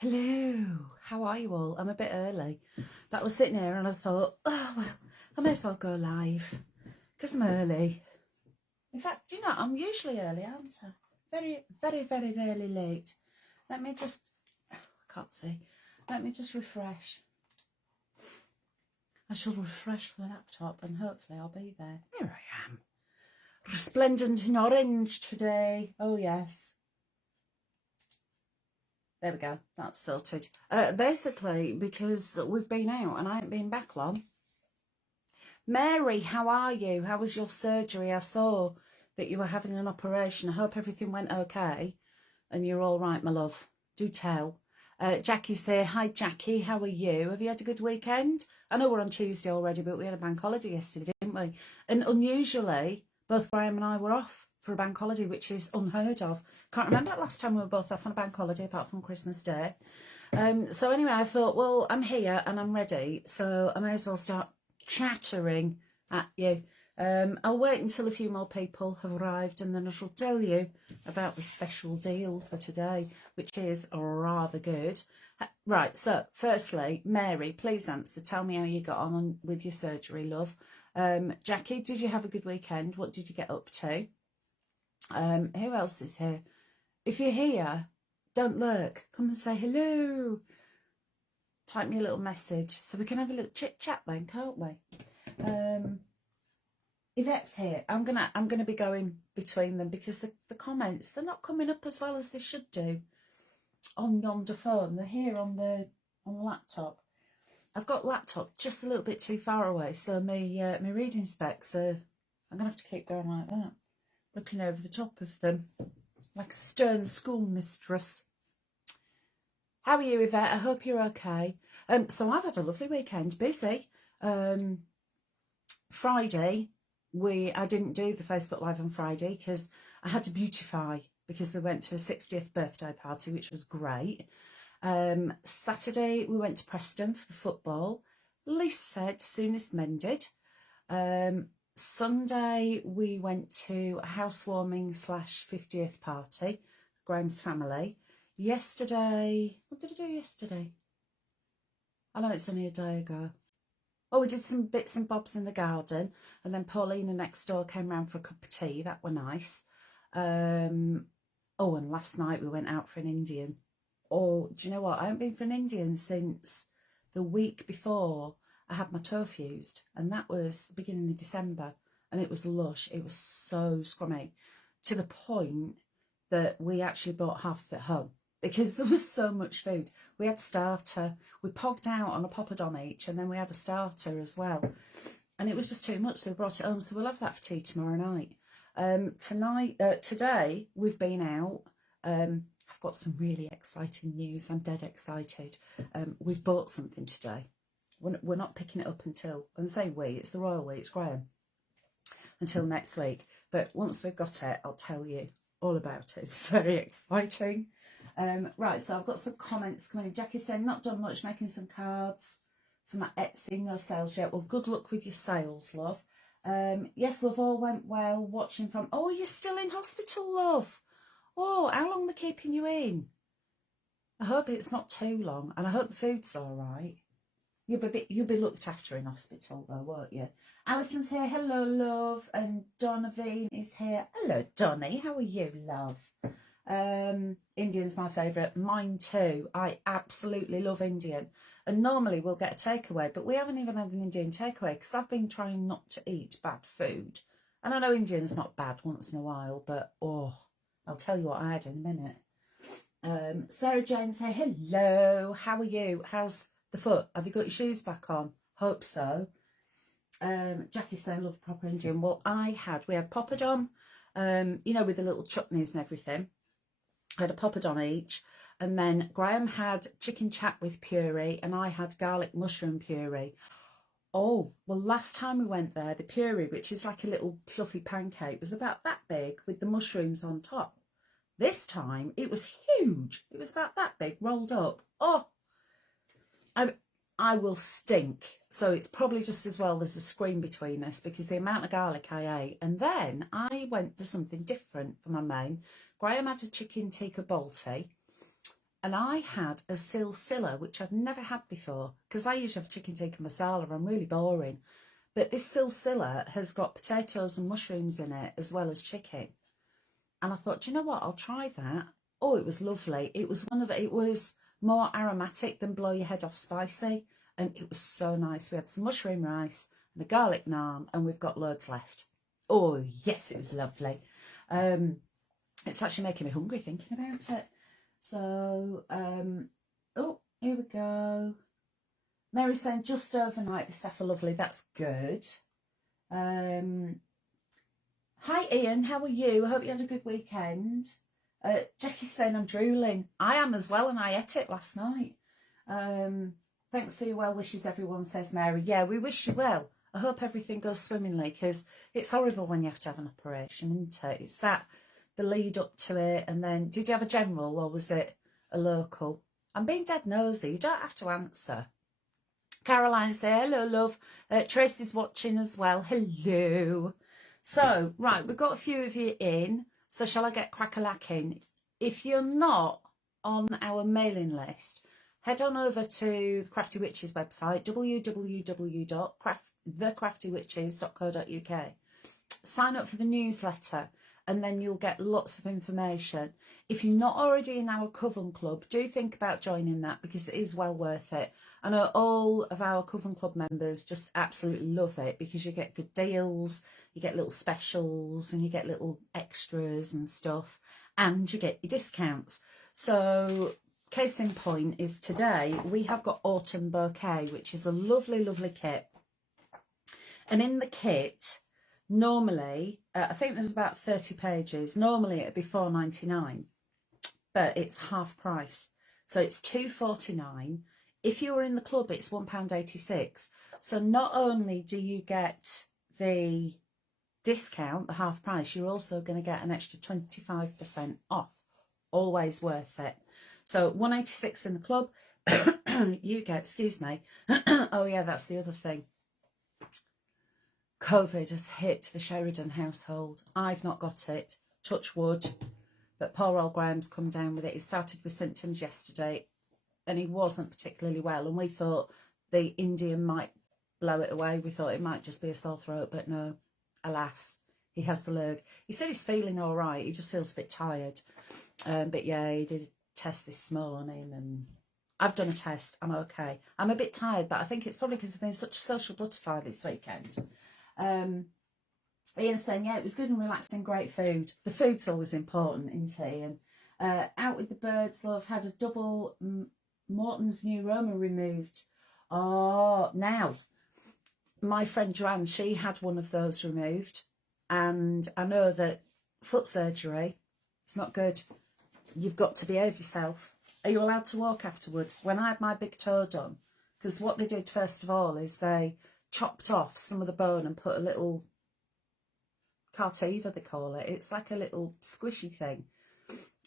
Hello, how are you all? I'm a bit early, but I was sitting here and I thought, oh, well, I may as well go live because I'm early. In fact, do you know, I'm usually early, aren't I? Very, very, very rarely late. Let me just, I can't see. Let me just refresh. I shall refresh the laptop and hopefully I'll be there. Here I am. Resplendent in orange today. Oh, yes. There we go. That's sorted. Basically, because we've been out and I ain't been back long. Mary, how are you? How was your surgery? I saw that you were having an operation. I hope everything went okay and you're all right, my love. Do tell. Jackie's here. Hi, Jackie. How are you? Have you had a good weekend? I know we're on Tuesday already, but we had a bank holiday yesterday, didn't we? And unusually, both Graham and I were off for a bank holiday, which is unheard of. Can't remember the last time we were both off on a bank holiday, apart from Christmas Day. So anyway, I thought, well, I'm here and I'm ready, so I may as well start chattering at you. I'll wait until a few more people have arrived and then I shall tell you about the special deal for today, which is rather good. Right, so firstly, Mary, please answer. Tell me how you got on with your surgery, love. Jackie, did you have a good weekend? What did you get up to? Who else is here? If you're here, don't lurk. Come and say hello. Type me a little message so we can have a little chit chat then, can't we? Yvette's here. I'm gonna be going between them because the comments, they're not coming up as well as they should do on yonder phone. They're here on the laptop. I've got laptop just a little bit too far away, so my reading specs are. I'm gonna have to keep going like that, looking over the top of them like a stern schoolmistress. How are you, Yvette? I hope you're okay. So I've had a lovely weekend, busy. Friday, I didn't do the Facebook Live on Friday because I had to beautify because we went to a 60th birthday party, which was great. Saturday, we went to Preston for the football. Least said, soonest mended. Sunday, we went to a housewarming / 50th party, Graham's family. Yesterday, what did I do yesterday? I know it's only a day ago. Oh, we did some bits and bobs in the garden, and then Paulina next door came round for a cup of tea. That were nice. Oh, and last night we went out for an Indian. Oh, do you know what? I haven't been for an Indian since the week before I had my toe fused, and that was beginning of December, and it was lush. It was so scrummy, to the point that we actually bought half of it home because there was so much food. We had starter, we pogged out on a poppadom each, and then we had a starter as well. And it was just too much, so we brought it home. So we'll have that for tea tomorrow night. Today, we've been out. I've got some really exciting news. I'm dead excited. We've bought something today. We're not picking it up until, and say we, it's the royal we, it's Graham, until next week. But once we've got it, I'll tell you all about it. It's very exciting. Right, so I've got some comments coming in. Jackie's saying, not done much, making some cards for my Etsy, no sales yet. Well, good luck with your sales, love. Yes, love, all went well. Watching from, oh, you're still in hospital, love. Oh, how long are they keeping you in? I hope it's not too long, and I hope the food's all right. You'll be looked after in hospital though, won't you? Alison's here. Hello, love. And Donovan is here. Hello, Donny. How are you, love? Indian's my favourite. Mine too. I absolutely love Indian. And normally we'll get a takeaway, but we haven't even had an Indian takeaway because I've been trying not to eat bad food. And I know Indian's not bad once in a while, but oh, I'll tell you what I had in a minute. Sarah Jane say, hello. How are you? How's the foot? Have you got your shoes back on? Hope so. Jackie saying, love proper Indian. Well, we had poppadom, you know, with the little chutneys and everything. I had a poppadom each. And then Graham had chicken chat with puree and I had garlic mushroom puree. Oh, well, last time we went there, the puree, which is like a little fluffy pancake, was about that big with the mushrooms on top. This time it was huge. It was about that big, rolled up. Oh, I will stink. So it's probably just as well there's a screen between us because the amount of garlic I ate. And then I went for something different for my main. Graham had a chicken tikka balti and I had a silsila, which I've never had before because I usually have chicken tikka masala. I'm really boring. But this silsila has got potatoes and mushrooms in it as well as chicken. And I thought, do you know what? I'll try that. Oh, it was lovely. It was more aromatic than blow your head off spicy. And it was so nice. We had some mushroom rice and a garlic naan and we've got loads left. Oh, yes, it was lovely. It's actually making me hungry thinking about it. So, oh, here we go. Mary's saying just overnight, the staff are lovely. That's good. Hi, Ian. How are you? I hope you had a good weekend. Jackie's saying I'm drooling. I am as well, and I ate it last night. Thanks for your well wishes, everyone, says Mary. Yeah, we wish you well. I hope everything goes swimmingly because it's horrible when you have to have an operation, isn't it? It's that, the lead up to it, and then did you have a general or was it a local? I'm being dead nosy. You don't have to answer. Caroline say hello, love. Tracy's watching as well. Hello. So, right, we've got a few of you in. So shall I get crack-a-lacking? If you're not on our mailing list, head on over to the Crafty Witches website, www.thecraftywitches.co.uk. Sign up for the newsletter and then you'll get lots of information. If you're not already in our Coven Club, do think about joining that because it is well worth it. I know all of our Coven Club members just absolutely love it because you get good deals, you get little specials and you get little extras and stuff and you get your discounts. So case in point is today we have got Autumn Bouquet, which is a lovely, lovely kit. And in the kit, normally, I think there's about 30 pages. Normally it'd be £4.99, but it's half price. So it's £2.49. If you were in the club, it's £1.86. So not only do you get the discount, the half price, you're also going to get an extra 25% off. Always worth it. So £1.86 in the club. You get, excuse me. Oh yeah, that's the other thing. COVID has hit the Sheridan household. I've not got it, touch wood, but poor old Graham's come down with it. He started with symptoms yesterday and he wasn't particularly well, and we thought the Indian might blow it away. We thought it might just be a sore throat, but no, alas, he has the lurg. He said he's feeling all right, he just feels a bit tired. But yeah, he did a test this morning and I've done a test, I'm okay. I'm a bit tired, but I think it's probably because I've been such a social butterfly this weekend. Ian's saying, yeah, it was good and relaxing, great food. The food's always important, isn't it, Ian? Out with the birds, love, had a double Morton's new Roma removed. Oh, now, my friend Joanne, she had one of those removed. And I know that foot surgery, it's not good. You've got to behave yourself. Are you allowed to walk afterwards? When I had my big toe done, because what they did first of all is they chopped off some of the bone and put a little cartiva, they call it. It's like a little squishy thing,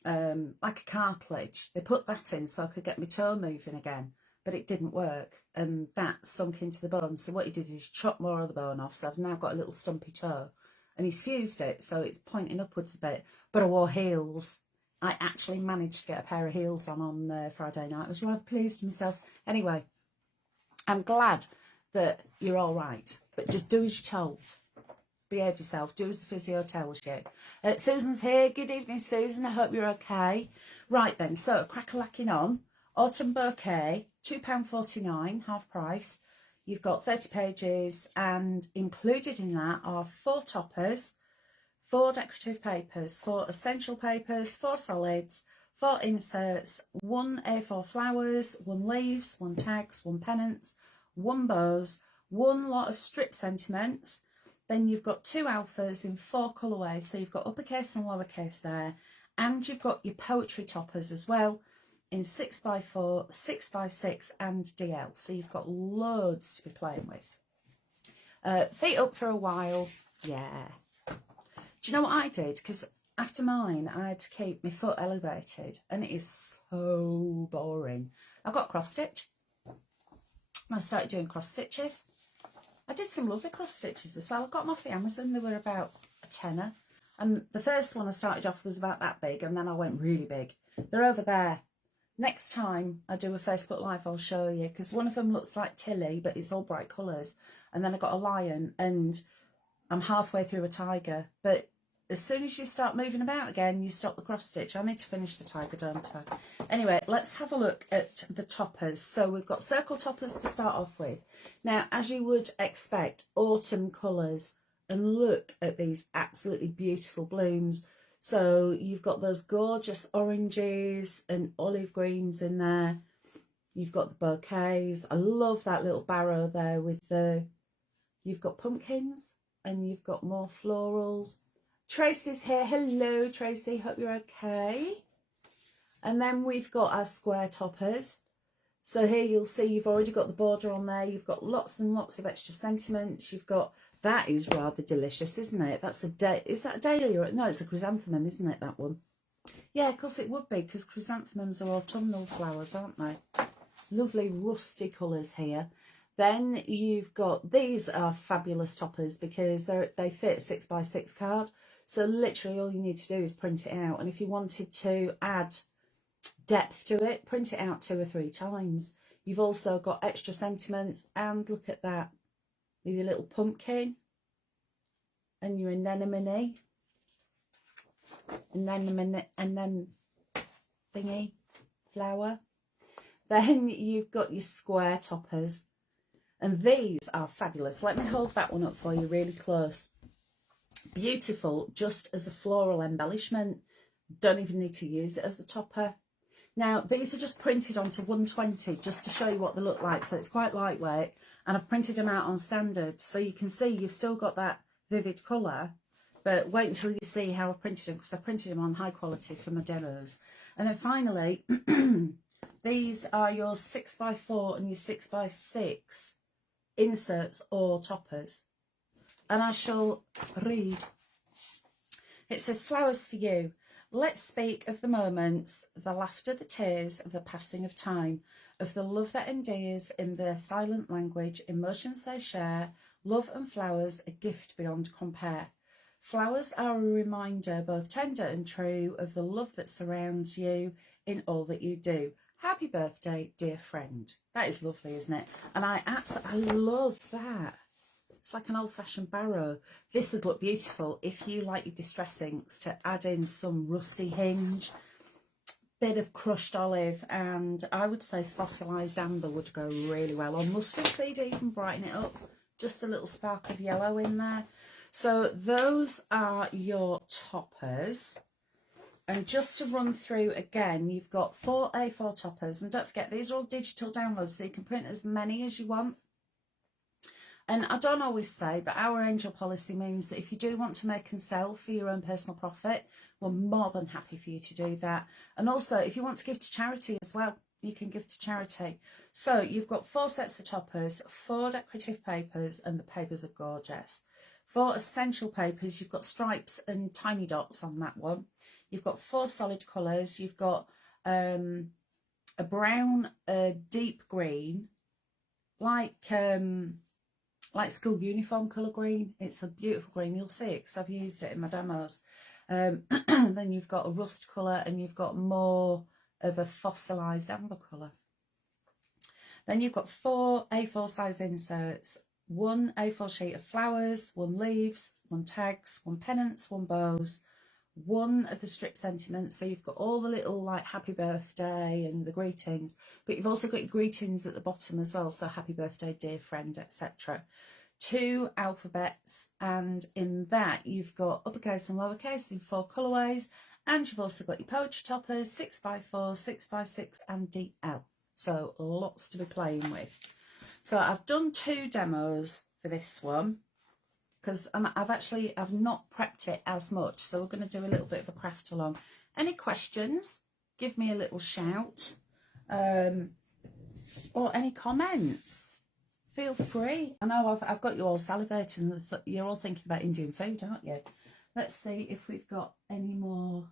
like a cartilage. They put that in so I could get my toe moving again, but it didn't work and that sunk into the bone. So what he did is chop more of the bone off. So I've now got a little stumpy toe and he's fused it so it's pointing upwards a bit. But I wore heels. I actually managed to get a pair of heels on Friday night. I was rather pleased with myself. Anyway, I'm glad that you're all right, but just do as you're told. Behave yourself. Do as the physio tells you. Susan's here. Good evening, Susan. I hope you're okay. Right then, so crack-a-lacking on. Autumn Bouquet, £2.49, half price. You've got 30 pages and included in that are 4 toppers, 4 decorative papers, 4 essential papers, 4 solids, 4 inserts, 1 A4 flowers, 1 leaves, 1 tags, 1 pennants, 1 bows, 1 lot of strip sentiments. Then you've got 2 alphas in 4 colourways. So you've got uppercase and lowercase there. And you've got your poetry toppers as well. in 6x4, 6x6 and DL. So you've got loads to be playing with. Feet up for a while. Yeah. Do you know what I did? Because after mine, I had to keep my foot elevated, and it is so boring. I got cross stitch. I started doing cross stitches. I did some lovely cross stitches as well. I got them off the Amazon. They were about a tenner. And the first one I started off was about that big, and then I went really big. They're over there. Next time I do a Facebook Live, I'll show you, because one of them looks like Tilly, but it's all bright colours. And then I got a lion, and I'm halfway through a tiger. But as soon as you start moving about again, you stop the cross stitch. I need to finish the tiger, don't I? Anyway, let's have a look at the toppers. So we've got circle toppers to start off with. Now, as you would expect, autumn colours. And look at these absolutely beautiful blooms. So you've got those gorgeous oranges and olive greens in there. You've got the bouquets. I love that little barrow there with the... You've got pumpkins and you've got more florals. Tracy's here. Hello, Tracy. Hope you're okay. And then we've got our square toppers. So here you'll see you've already got the border on there. You've got lots and lots of extra sentiments. You've got... That is rather delicious, isn't it? That's a is that a dahlia? No, it's a chrysanthemum, isn't it, that one? Yeah, of course it would be, because chrysanthemums are autumnal flowers, aren't they? Lovely rusty colours here. Then you've got, these are fabulous toppers because they fit a 6x6 card. So literally all you need to do is print it out. And if you wanted to add depth to it, print it out 2 or 3 times. You've also got extra sentiments, and look at that. With your little pumpkin and your anemone thingy flower. Then you've got your square toppers, and these are fabulous. Let me hold that one up for you really close. Beautiful, just as a floral embellishment. Don't even need to use it as a topper. Now, these are just printed onto 120 just to show you what they look like. So it's quite lightweight, and I've printed them out on standard. So you can see you've still got that vivid colour, but wait until you see how I've printed them, because I've printed them on high quality for my demos. And then finally, these are your 6x4 and your 6x6 inserts or toppers. And I shall read. It says, flowers for you. Let's speak of the moments, the laughter, the tears of the passing of time, of the love that endears in their silent language, emotions they share, love and flowers, a gift beyond compare. Flowers are a reminder, both tender and true, of the love that surrounds you in all that you do. Happy birthday, dear friend. That is lovely, isn't it? And I love that. It's like an old-fashioned barrow. This would look beautiful if you like your distress inks to add in some rusty hinge, bit of crushed olive, and I would say fossilised amber would go really well. Or mustard seed, even brighten it up. Just a little spark of yellow in there. So those are your toppers. And just to run through again, you've got 4 A4 toppers. And don't forget, these are all digital downloads, so you can print as many as you want. And I don't always say, but our angel policy means that if you do want to make and sell for your own personal profit, we're more than happy for you to do that. And also, if you want to give to charity as well, you can give to charity. So you've got 4 sets of toppers, 4 decorative papers, and the papers are gorgeous. 4 essential papers, you've got stripes and tiny dots on that one. You've got 4 solid colours. You've got a brown, a deep green, like school uniform colour green. It's a beautiful green. You'll see it because I've used it in my demos. Then you've got a rust colour, and you've got more of a fossilised amber colour. Then you've got 4 A4 size inserts, 1 A4 sheet of flowers, 1 leaves, 1 tags, 1 pennants, 1 bows, 1 of the strip sentiments. So you've got all the little like happy birthday and the greetings, but you've also got your greetings at the bottom as well. So happy birthday, dear friend, etc. 2 alphabets, and in that you've got uppercase and lowercase in 4 colourways, and you've also got your poetry toppers, 6x4, 6x6 and DL. So lots to be playing with. So I've done 2 demos for this one, because I've not prepped it as much, so we're going to do a little bit of a craft along. Any questions, give me a little shout. or any comments, feel free. I know I've got you all salivating. You're all thinking about Indian food, aren't you? Let's see if we've got any more.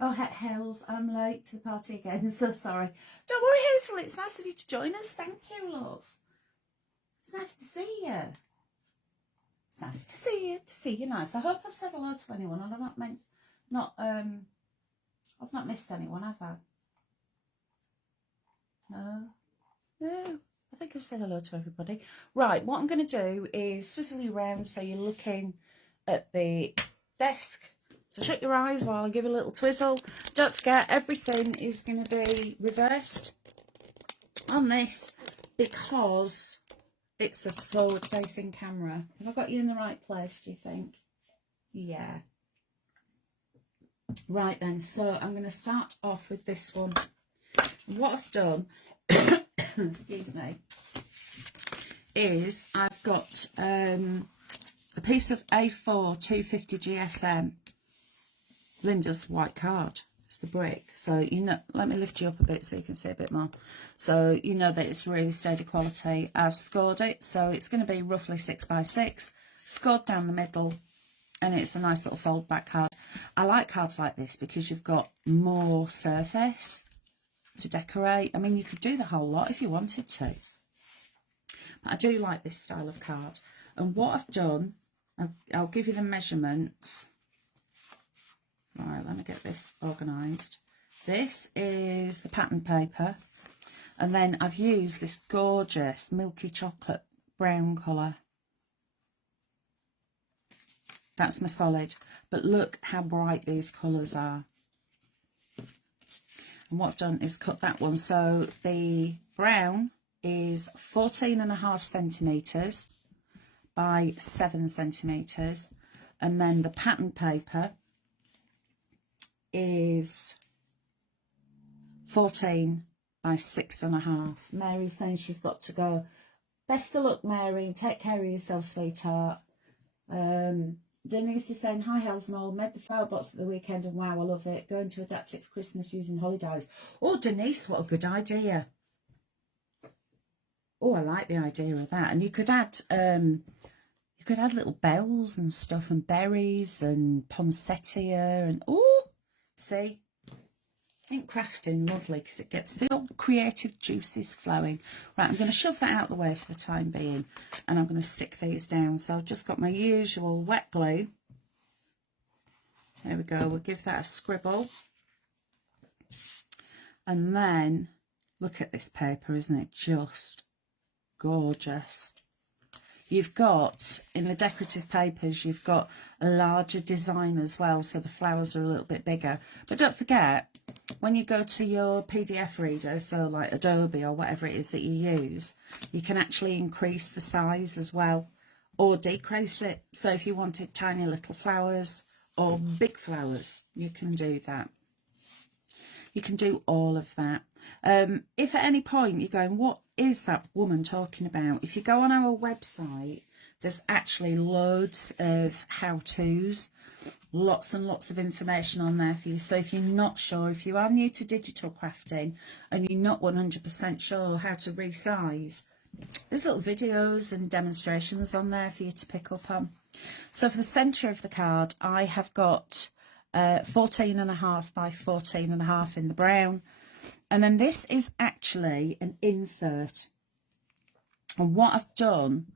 Oh, Hels, I'm late to the party again. So sorry. Don't worry, Hazel. It's nice of you to join us. Thank you, love. It's nice to see you. It's nice to see you. To see you nice. I hope I've said hello to anyone. And I've not missed anyone, have I? No. I think I've said hello to everybody. Right, what I'm going to do is swizzle you around so you're looking at the desk. So shut your eyes while I give a little twizzle. Don't forget, everything is going to be reversed on this because it's a forward-facing camera. Have I got you in the right place, do you think? Yeah. Right then, so I'm going to start off with this one. What I've done, excuse me, is I've got a piece of A4 250 GSM. Linda's white card. It's the brick. So, you know, let me lift you up a bit so you can see a bit more. So, you know that it's really steady quality. I've scored it. So, it's going to be roughly 6 by 6. Scored down the middle. And it's a nice little fold back card. I like cards like this because you've got more surface to decorate. I mean, you could do the whole lot if you wanted to. But I do like this style of card. And what I've done, I'll give you the measurements. Right, let me get this organised. This is the pattern paper. And then I've used this gorgeous milky chocolate brown colour. That's my solid. But look how bright these colours are. And what I've done is cut that one. So the brown is 14.5 centimetres by 7 centimetres. And then the pattern paper is 14 by 6.5. Mary's saying she's got to go. Best of luck, Mary. Take care of yourself, sweetheart. Denise is saying, hi, Hels and all. Made the flower box at the weekend and wow, I love it. Going to adapt it for Christmas using holidays. Oh, Denise, what a good idea. Oh, I like the idea of that. And you could add little bells and stuff and berries and poinsettia and oh, see, ain't crafting lovely because it gets the old creative juices flowing. Right, I'm going to shove that out of the way for the time being and I'm going to stick these down. So I've just got my usual wet glue. There we go. We'll give that a scribble. And then look at this paper, isn't it just gorgeous? You've got, in the decorative papers, you've got a larger design as well, so the flowers are a little bit bigger. But don't forget, when you go to your PDF reader, so like Adobe or whatever it is that you use, you can actually increase the size as well, or decrease it. So if you wanted tiny little flowers or big flowers, you can do that. You can do all of that. If at any point you're going, what is that woman talking about? If you go on our website, there's actually loads of how-tos, lots and lots of information on there for you. So if you're not sure, if you are new to digital crafting and you're not 100% sure how to resize, there's little videos and demonstrations on there for you to pick up on. So for the centre of the card, I have got 14.5 by 14.5 in the brown, and then this is actually an insert, and what I've done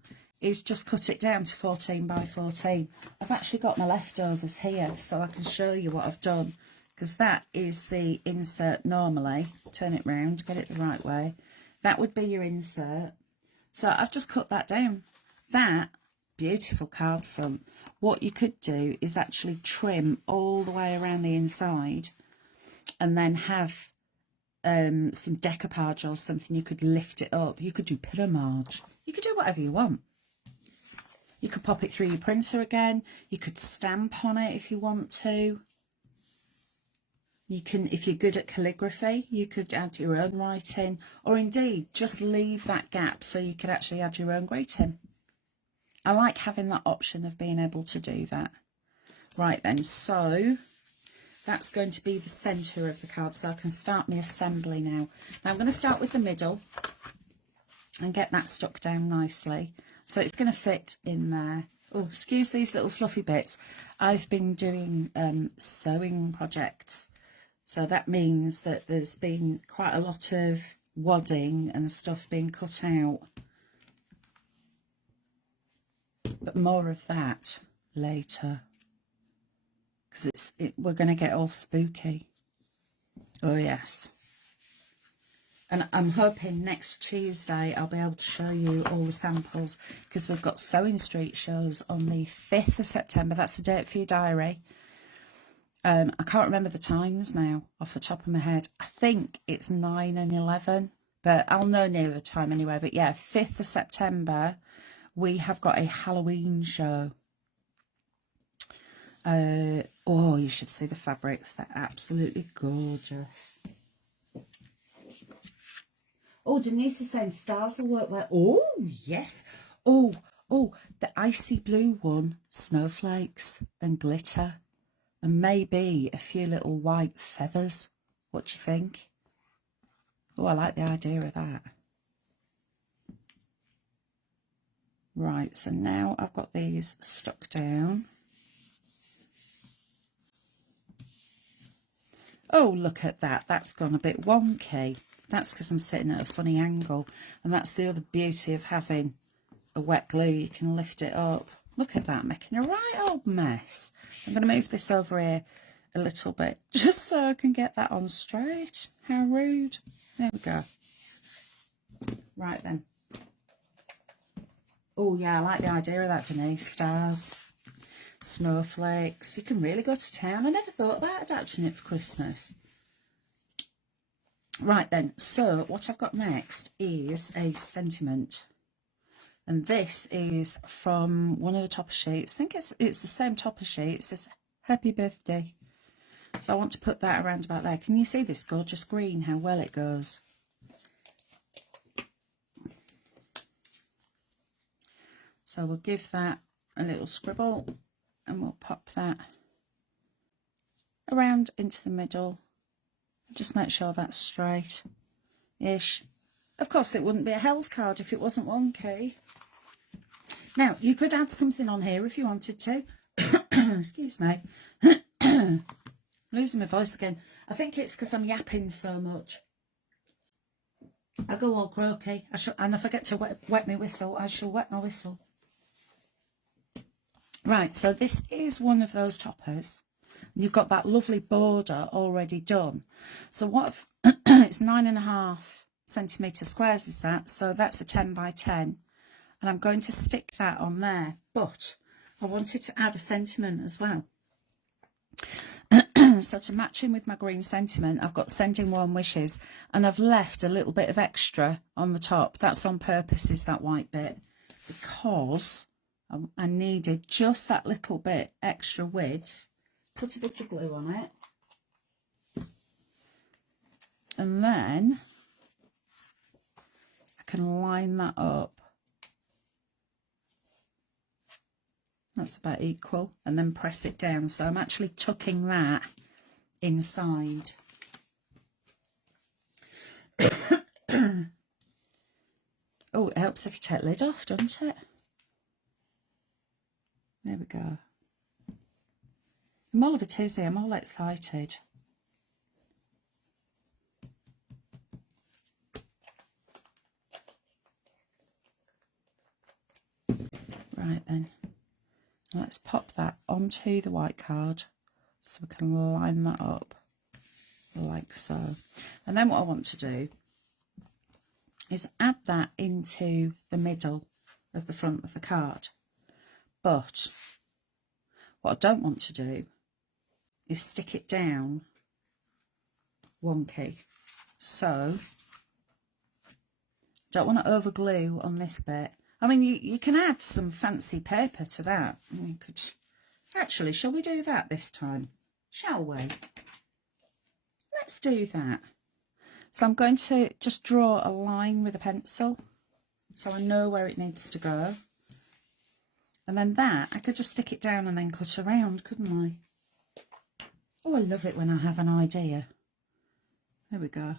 is just cut it down to 14 by 14. I've actually got my leftovers here so I can show you what I've done, because that is the insert normally. Turn it round, get it the right way. That would be your insert. So I've just cut that down. That beautiful card front. What you could do is actually trim all the way around the inside and then have some decoupage or something. You could lift it up. You could do pyramage. You could do whatever you want. You could pop it through your printer again. You could stamp on it if you want to. You can, if you're good at calligraphy, you could add your own writing, or indeed just leave that gap so you could actually add your own greeting. I like having that option of being able to do that. Right then, so that's going to be the centre of the card, so I can start my assembly now. Now I'm going to start with the middle and get that stuck down nicely. So it's going to fit in there. Oh, excuse these little fluffy bits. I've been doing sewing projects. So that means that there's been quite a lot of wadding and stuff being cut out. But more of that later. Because we're going to get all spooky. Oh, yes. And I'm hoping next Tuesday I'll be able to show you all the samples, because we've got Sewing Street shows on the 5th of September. That's the date for your diary. I can't remember the times now off the top of my head. I think it's 9 and 11, but I'll know near the time anyway. But yeah, 5th of September, we have got a Halloween show. Oh, you should see the fabrics. They're absolutely gorgeous. Oh, Denise is saying stars will work well. Oh, yes. Oh, the icy blue one, snowflakes and glitter, and maybe a few little white feathers. What do you think? Oh, I like the idea of that. Right, so now I've got these stuck down. Oh, look at that. That's gone a bit wonky. That's because I'm sitting at a funny angle. And that's the other beauty of having a wet glue. You can lift it up. Look at that, making a right old mess. I'm going to move this over here a little bit, just so I can get that on straight. How rude. There we go. Right then. Oh, yeah, I like the idea of that, Denise. Stars, snowflakes. You can really go to town. I never thought about adapting it for Christmas. Right then, so what I've got next is a sentiment, and this is from one of the topper sheets. I think it's the same topper sheet. It says happy birthday, so I want to put that around about there. Can you see this gorgeous green, how well it goes? So we'll give that a little scribble and we'll pop that around into the middle. Just make sure that's straight-ish. Of course, it wouldn't be a Hels card if it wasn't wonky. Now, you could add something on here if you wanted to. Excuse me. Losing my voice again. I think it's because I'm yapping so much. I go all croaky. And I forget to wet my whistle. I shall wet my whistle. Right, so this is one of those toppers. You've got that lovely border already done. So what it's 9.5 centimetre squares is that, so that's a 10 by 10, and I'm going to stick that on there, but I wanted to add a sentiment as well. So to match in with my green sentiment, I've got sending warm wishes, and I've left a little bit of extra on the top. That's on purpose, is that white bit, because I needed just that little bit extra width. Put a bit of glue on it, and then I can line that up. That's about equal, and then press it down. So I'm actually tucking that inside. Oh, it helps if you take the lid off, doesn't it? There we go. I'm all of a tizzy, I'm all excited. Right then, let's pop that onto the white card so we can line that up like so. And then what I want to do is add that into the middle of the front of the card. But what I don't want to do is stick it down wonky. So don't want to over glue on this bit. I mean, you can add some fancy paper to that. You could actually, shall we do that this time? Shall we? Let's do that. So I'm going to just draw a line with a pencil so I know where it needs to go. And then that, I could just stick it down and then cut around, couldn't I? Oh, I love it when I have an idea. There we go.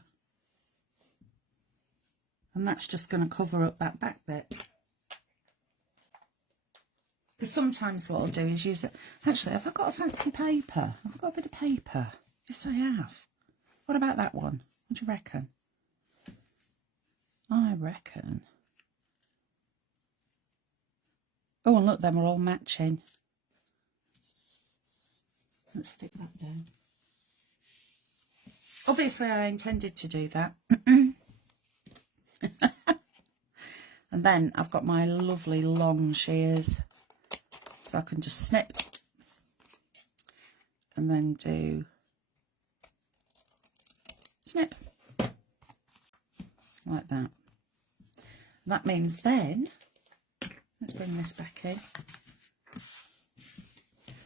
And that's just going to cover up that back bit. Because sometimes what I'll do is use it. Actually, have I got a fancy paper? Have I got a bit of paper? Yes, I have. What about that one? What do you reckon? I reckon. Oh, and look, them are all matching. Let's stick that down. Obviously, I intended to do that. And then I've got my lovely long shears. So I can just snip. And then do snip. Like that. That means then, let's bring this back in.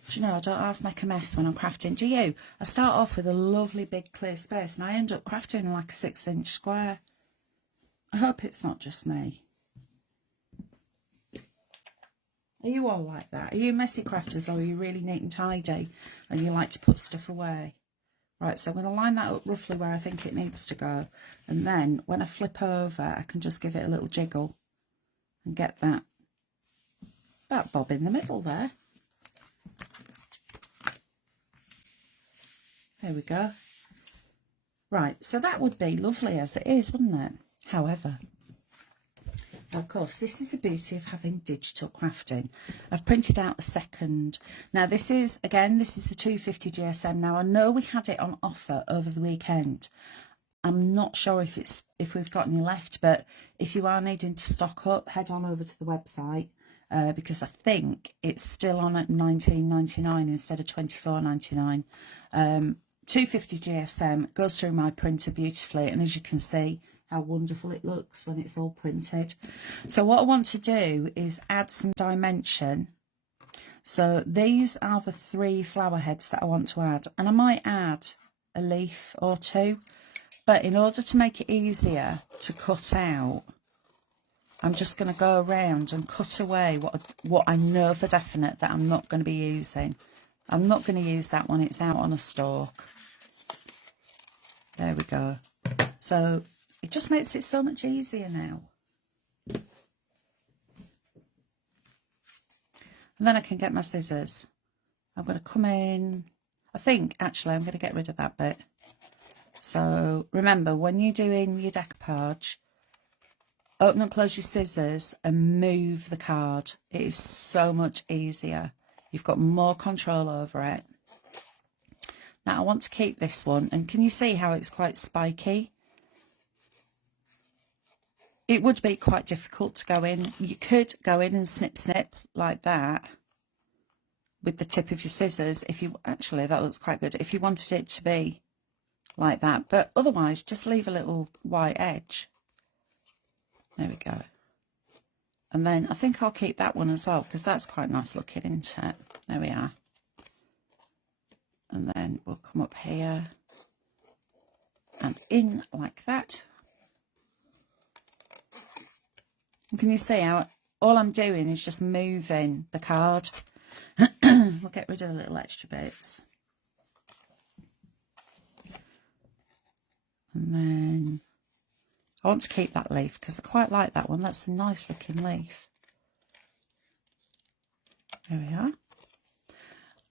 Do you know, I don't half make a mess when I'm crafting. Do you? I start off with a lovely big clear space and I end up crafting like a 6-inch square. I hope it's not just me. Are you all like that? Are you messy crafters, or are you really neat and tidy and you like to put stuff away? Right, so I'm going to line that up roughly where I think it needs to go. And then when I flip over, I can just give it a little jiggle and get that bob in the middle there. There we go. Right, so that would be lovely as it is, wouldn't it? However, of course, this is the beauty of having digital crafting. I've printed out a second. Now this is, again, this is the 250 GSM. Now I know we had it on offer over the weekend. I'm not sure if we've got any left, but if you are needing to stock up, head on over to the website because I think it's still on at $19.99 instead of $24.99. 250 GSM goes through my printer beautifully, and as you can see, how wonderful it looks when it's all printed. So what I want to do is add some dimension. So these are the 3 flower heads that I want to add, and I might add a leaf or 2, but in order to make it easier to cut out, I'm just going to go around and cut away what I know for definite that I'm not going to be using. I'm not going to use that one, it's out on a stalk. There we go. So it just makes it so much easier now. And then I can get my scissors. I'm going to come in. I think, actually, I'm going to get rid of that bit. So remember, when you're doing your decoupage, open and close your scissors and move the card. It is so much easier. You've got more control over it. Now I want to keep this one, and can you see how it's quite spiky? It would be quite difficult to go in. You could go in and snip like that with the tip of your scissors. If you actually, that looks quite good if you wanted it to be like that, but otherwise just leave a little white edge. There we go. And then I think I'll keep that one as well because that's quite nice looking, isn't it? There we are. And then we'll come up here and in like that. And can you see how all I'm doing is just moving the card? We'll get rid of the little extra bits. And then I want to keep that leaf because I quite like that one. That's a nice looking leaf. There we are.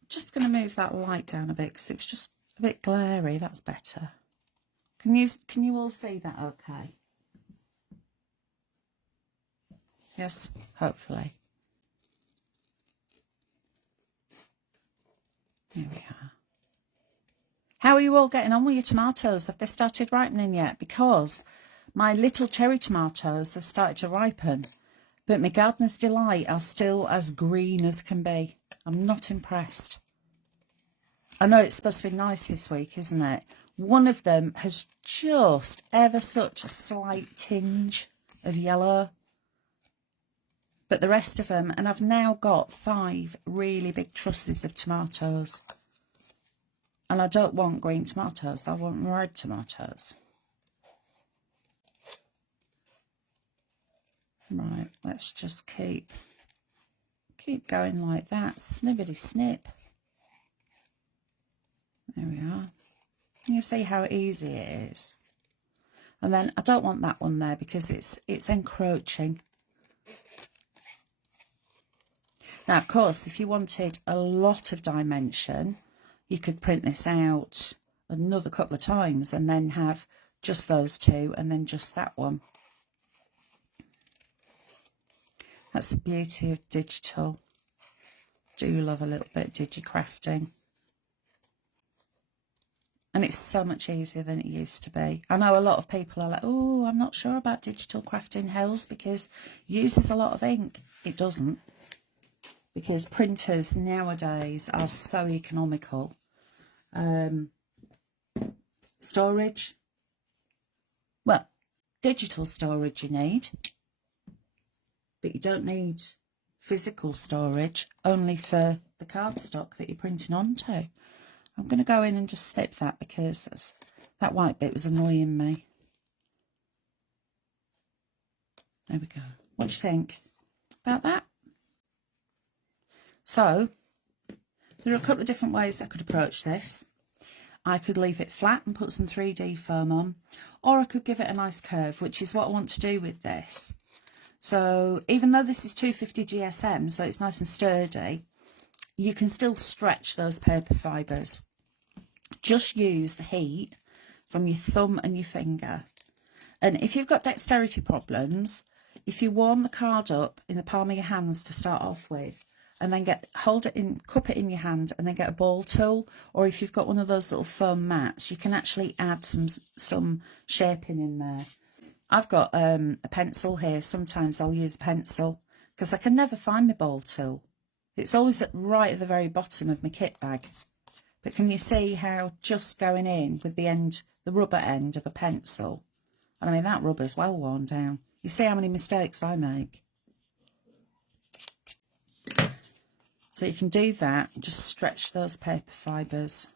Just going to move that light down a bit because it was just a bit glary. That's better. Can you all see that okay? Yes, hopefully. There we are. How are you all getting on with your tomatoes? Have they started ripening yet? Because my little cherry tomatoes have started to ripen, but my Gardener's Delight are still as green as can be. I'm not impressed. I know it's supposed to be nice this week, isn't it? One of them has just ever such a slight tinge of yellow. But the rest of them, and I've now got 5 really big trusses of tomatoes. And I don't want green tomatoes, I want red tomatoes. Right, let's just keep going like that. Snippety snip. There we are. You see how easy it is. And then I don't want that one there because it's encroaching. Now, of course, if you wanted a lot of dimension, you could print this out another couple of times and then have just those two and then just that one. That's the beauty of digital. Do love a little bit of digi-crafting. And it's so much easier than it used to be. I know a lot of people are like, oh, I'm not sure about digital crafting, Hels, because it uses a lot of ink. It doesn't. Because printers nowadays are so economical. Storage. Well, digital storage you need. But you don't need physical storage, only for the cardstock that you're printing onto. I'm going to go in and just snip that because that white bit was annoying me. There we go. What do you think about that? So, there are a couple of different ways I could approach this. I could leave it flat and put some 3D foam on, or I could give it a nice curve, which is what I want to do with this. So, even though this is 250 GSM, so it's nice and sturdy, you can still stretch those paper fibres. Just use the heat from your thumb and your finger. And if you've got dexterity problems, if you warm the card up in the palm of your hands to start off with, and then cup it in your hand and then get a ball tool, or if you've got one of those little foam mats, you can actually add some shaping in there. I've got a pencil here. Sometimes I'll use a pencil because I can never find my ball tool. It's always right at the very bottom of my kit bag. But can you see how just going in with the rubber end of a pencil, and I mean that rubber's well worn down. You see how many mistakes I make. So you can do that, just stretch those paper fibres.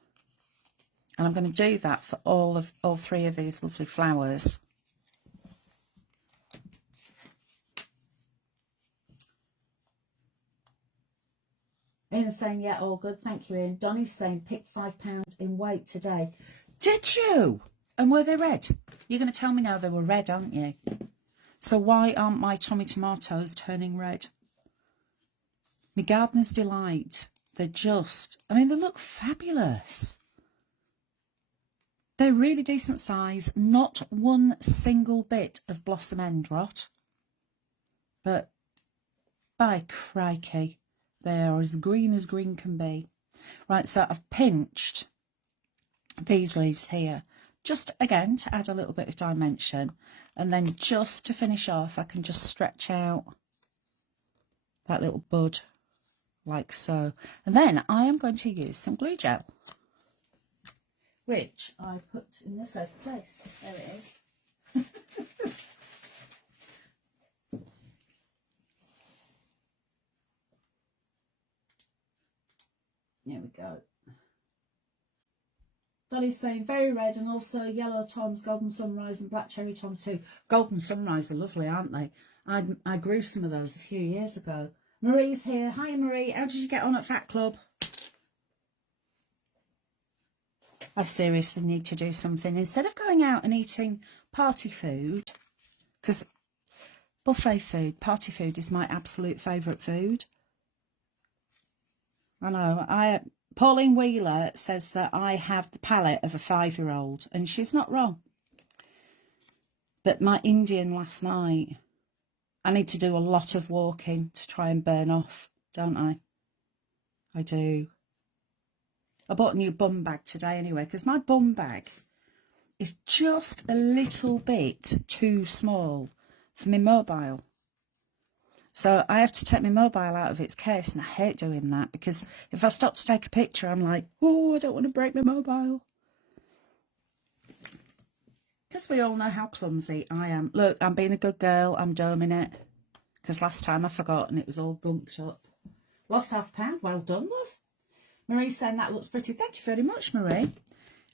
And I'm going to do that for all three of these lovely flowers. Ian's saying, yeah, all good. Thank you, Ian. Donnie's saying, picked £5 in weight today. Did you? And were they red? You're going to tell me now they were red, aren't you? So why aren't my Tommy tomatoes turning red? My Gardener's Delight. They're just, I mean, they look fabulous. They're really decent size. Not one single bit of blossom end rot. But by crikey, they are as green can be. Right, so I've pinched these leaves here, just again to add a little bit of dimension. And then just to finish off, I can just stretch out that little bud like so. And then I am going to use some glue gel, which I put in the safe place. There it is. There we go. Dolly's saying very red, and also yellow toms, golden sunrise and black cherry toms too. Golden sunrise are lovely, aren't they? I grew some of those a few years ago. Marie's here. Hi Marie, how did you get on at Fat Club? I seriously need to do something. Instead of going out and eating party food, because buffet food, party food is my absolute favourite food. I know, Pauline Wheeler says that I have the palate of a 5-year-old, and she's not wrong. But my Indian last night, I need to do a lot of walking to try and burn off, don't I? I do. I bought a new bum bag today anyway, because my bum bag is just a little bit too small for my mobile. So I have to take my mobile out of its case, and I hate doing that because if I stop to take a picture, I'm like, oh, I don't want to break my mobile. Because we all know how clumsy I am. Look, I'm being a good girl. I'm doming it. Because last time I forgot and it was all gunked up. Lost £0.5. Well done, love. Marie's saying that looks pretty. Thank you very much, Marie.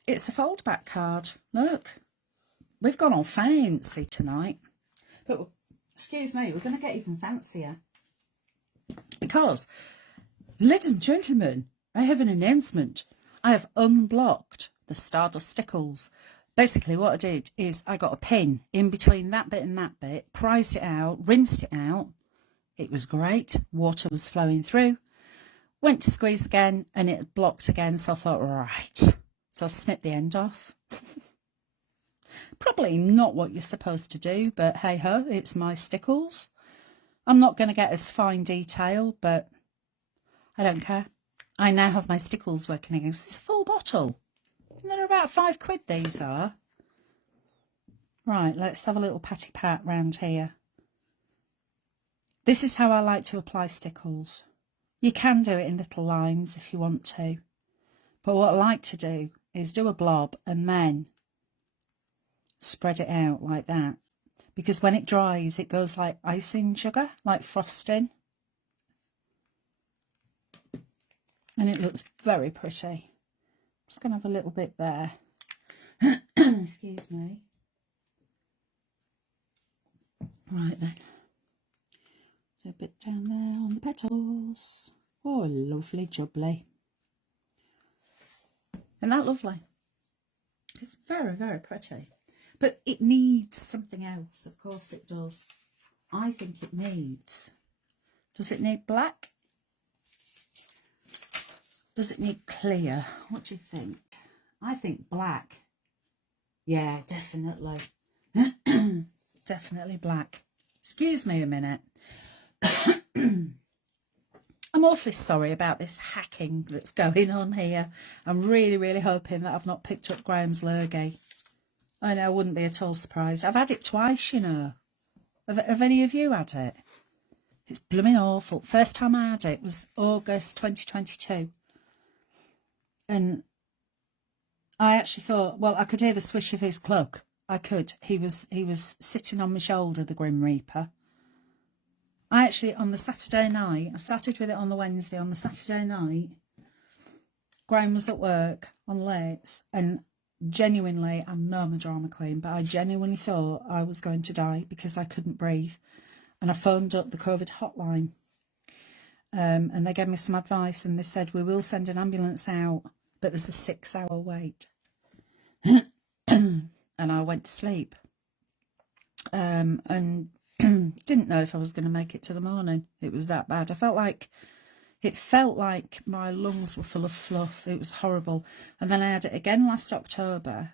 It's a fold back card. Look, we've gone all fancy tonight. But excuse me, we're going to get even fancier. Because, ladies and gentlemen, I have an announcement. I have unblocked the Stardust stickles. Basically what I did is I got a pin in between that bit and that bit, prized it out, rinsed it out. It was great. Water was flowing through. Went to squeeze again and it blocked again. So I thought, right. So I snipped the end off. Probably not what you're supposed to do, but hey ho, it's my stickles. I'm not going to get as fine detail, but I don't care. I now have my stickles working again. It's a full bottle. And they're about £5, these are. Right, let's have a little patty pat round here. This is how I like to apply stickles. You can do it in little lines if you want to. But what I like to do is do a blob and then spread it out like that. Because when it dries, it goes like icing sugar, like frosting. And it looks very pretty. I'm just going to have a little bit there. Excuse me. Right then. A bit down there on the petals. Oh, lovely jubbly. Isn't that lovely? It's very, very pretty. But it needs something else. Of course it does. I think it needs... Does it need black? Does it need clear? What do you think? I think black. Yeah, definitely. Definitely black. Excuse me a minute. I'm awfully sorry about this hacking that's going on here. I'm really, really hoping that I've not picked up Graham's lurgy. I know, I wouldn't be at all surprised. I've had it twice, you know. Have any of you had it? It's blooming awful. First time I had it was August 2022. And I actually thought, well, I could hear the swish of his cloak. I could. He was sitting on my shoulder, the Grim Reaper. I actually, on the Saturday night, I started with it on the Wednesday. On the Saturday night, Graham was at work on late, and genuinely, I know I'm a drama queen, but I genuinely thought I was going to die because I couldn't breathe. And I phoned up the COVID hotline, and they gave me some advice, and they said, we will send an ambulance out, but there's a 6-hour wait. And I went to sleep. And didn't know if I was going to make it to the morning. It was that bad. It felt like my lungs were full of fluff. It was horrible. And then I had it again last October,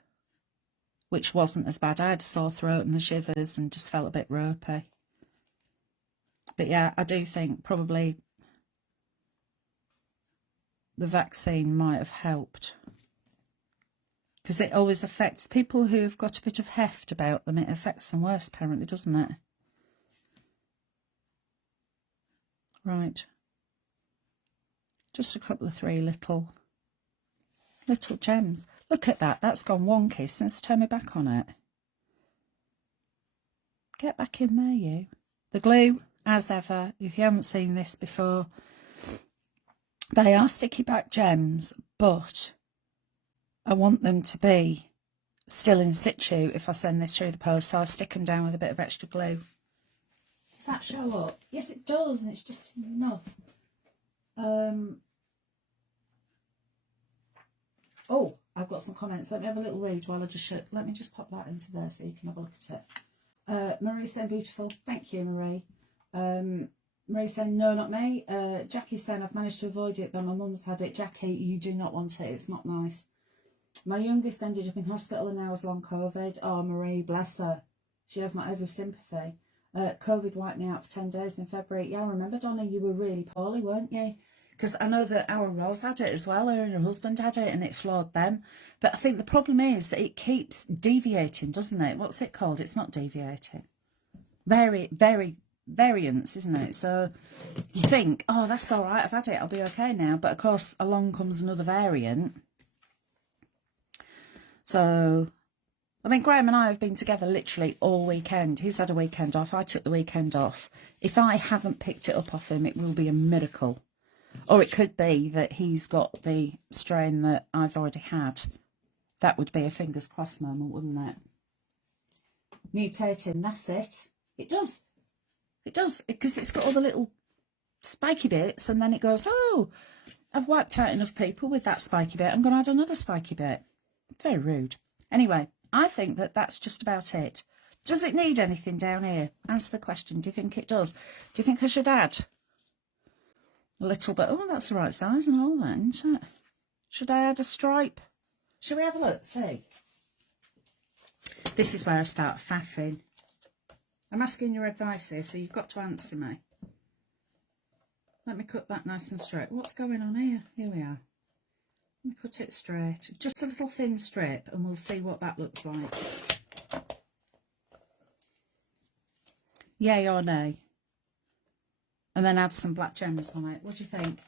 which wasn't as bad. I had a sore throat and the shivers and just felt a bit ropey. But yeah, I do think probably the vaccine might have helped. Because it always affects people who have got a bit of heft about them. It affects them worse, apparently, doesn't it? Right. Just a couple of 3 little gems. Look at that. That's gone wonky since I turned my back on it. Get back in there, you. The glue, as ever, if you haven't seen this before, they are sticky back gems, but I want them to be still in situ if I send this through the post, so I stick them down with a bit of extra glue. Does that show up? Yes, it does, and it's just enough. Oh, I've got some comments. Let me have a little read while I just show. Let me just pop that into there so you can have a look at it. Marie saying beautiful. Thank you, Marie. Marie saying no, not me. Jackie saying I've managed to avoid it, but my mum's had it. Jackie, you do not want it. It's not nice. My youngest ended up in hospital and now has long COVID. Oh, Marie, bless her. She has my every sympathy. COVID wiped me out for 10 days in February. Yeah, I remember, Donna, you were really poorly, weren't you? Because I know that our Ros had it as well. Her and her husband had it and it floored them. But I think the problem is that it keeps deviating, doesn't it? What's it called? It's not deviating. Variance, isn't it? So you think, oh, that's all right, I've had it, I'll be okay now. But of course, along comes another variant. So, I mean, Graham and I have been together literally all weekend. He's had a weekend off. I took the weekend off. If I haven't picked it up off him, it will be a miracle. Or it could be that he's got the strain that I've already had. That would be a fingers crossed moment, wouldn't it? Mutating, that's it. It does. It does, because it's got all the little spiky bits, and then it goes, oh. I've wiped out enough people with that spiky bit. I'm going to add another spiky bit. It's very rude. Anyway, I think that that's just about it. Does it need anything down here? Answer the question. Do you think it does? Do you think I should add a little bit? Oh, that's the right size and all that, isn't it? Should I add a stripe? Shall we have a look? See. This is where I start faffing. I'm asking your advice here, so you've got to answer me. Let me cut that nice and straight. What's going on here? Here we are. Let me cut it straight. Just a little thin strip, and we'll see what that looks like. Yay or nay? And then add some black gems on it. What do you think?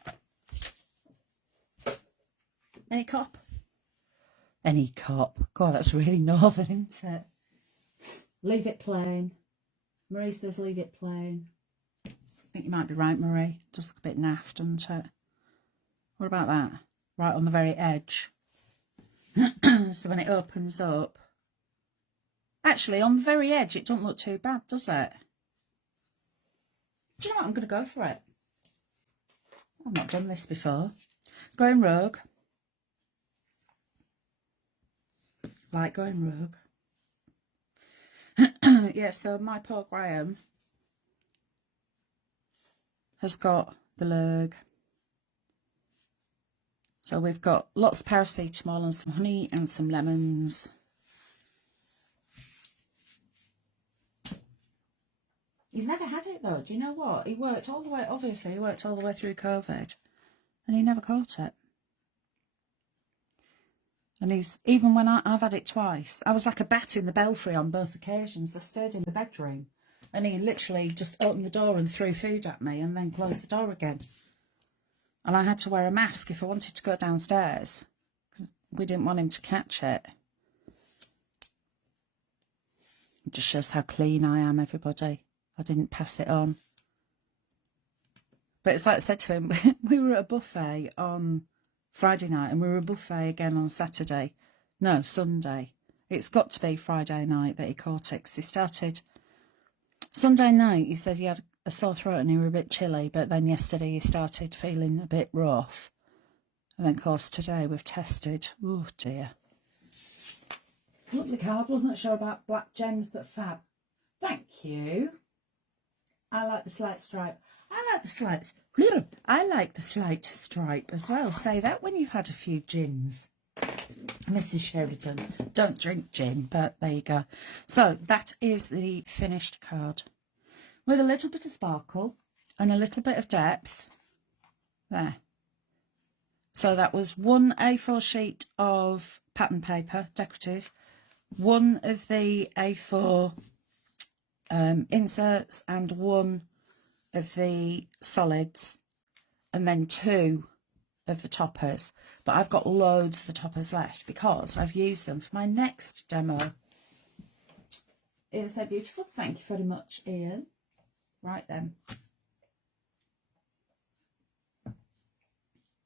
Any cop? Any cop. God, that's really northern, isn't it? Leave it plain. Marie says leave it plain. I think you might be right, Marie. It does look a bit naff, doesn't it? What about that? Right on the very edge. So when it opens up. Actually, on the very edge, it doesn't look too bad, does it? Do you know what? I'm going to go for it. I've not done this before. Going rogue. Like going rogue. Yeah, so my poor Graham has got the lurg. So we've got lots of paracetamol and some honey and some lemons. He's never had it though. Do you know what? He worked all the way, obviously, he worked all the way through COVID and he never caught it. And he's, even when I've had it twice, I was like a bat in the belfry on both occasions. I stayed in the bedroom and he literally just opened the door and threw food at me and then closed the door again. And I had to wear a mask if I wanted to go downstairs because we didn't want him to catch it. It just shows how clean I am, everybody. I didn't pass it on. But it's like I said to him, we were at a buffet on Friday night and we were at a buffet again on Saturday. No, Sunday. It's got to be Friday night that he caught it because he started... Sunday night, he said he had a sore throat and he were a bit chilly, but then yesterday he started feeling a bit rough. And then, of course, today we've tested. Oh, dear. Lovely card. Wasn't sure about black gems, but fab. Thank you. I like the slight stripe. I like the slight... I like the slight stripe as well. Say that when you've had a few gins. Mrs. Sheridan, don't drink gin, but there you go. So that is the finished card with a little bit of sparkle and a little bit of depth there. So that was one A4 sheet of pattern paper, decorative, one of the A4 inserts and one of the solids, and then two of the toppers. But I've got loads of the toppers left because I've used them for my next demo. It was so beautiful. Thank you very much, Ian. Right then.